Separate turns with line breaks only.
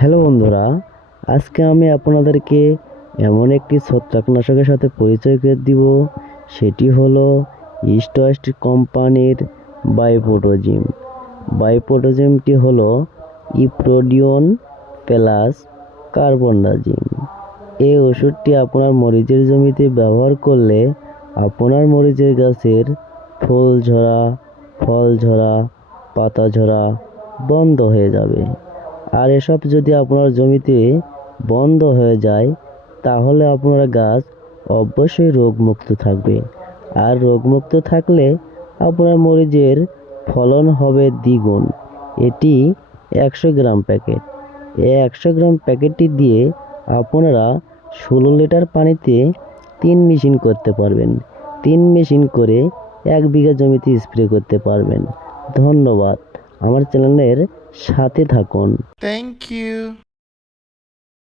Hello বন্ধুরা, আজকে আমি আপনাদেরকে এমন একটি ছত্রাকনাশকের সাথে পরিচয় করে দিব। সেটি হলো ইস্ট ওয়েস্ট কোম্পানির বাইপোটোজিম বাইপোটোজিমটি হলো ইপ্রোডিওন প্লাস কার্বনডাজিম এই ওষুধটি আপনার মরিচের জমিতে ব্যবহার করলে আপনার মরিচের গাছের ফুল ঝরা, ফল ঝরা, পাতা ঝরা বন্ধ হয়ে যাবে। আর এসব যদি আপনার জমিতে বন্ধ হয়ে যায়, তাহলে আপনার গাছ অবশ্যই রোগমুক্ত থাকবে। আর রোগমুক্ত থাকলে আপনার মরিচের ফলন হবে দ্বিগুণ। এটি একশো গ্রাম প্যাকেট। এই একশো গ্রাম প্যাকেটটি দিয়ে আপনারা ষোলো লিটার পানিতে তিন মেশিন করতে পারবেন। তিন মেশিন করে এক বিঘা জমিতে স্প্রে করতে পারবেন। ধন্যবাদ। আমার চ্যানেলের সাথে থাকুন
থ্যাংক you.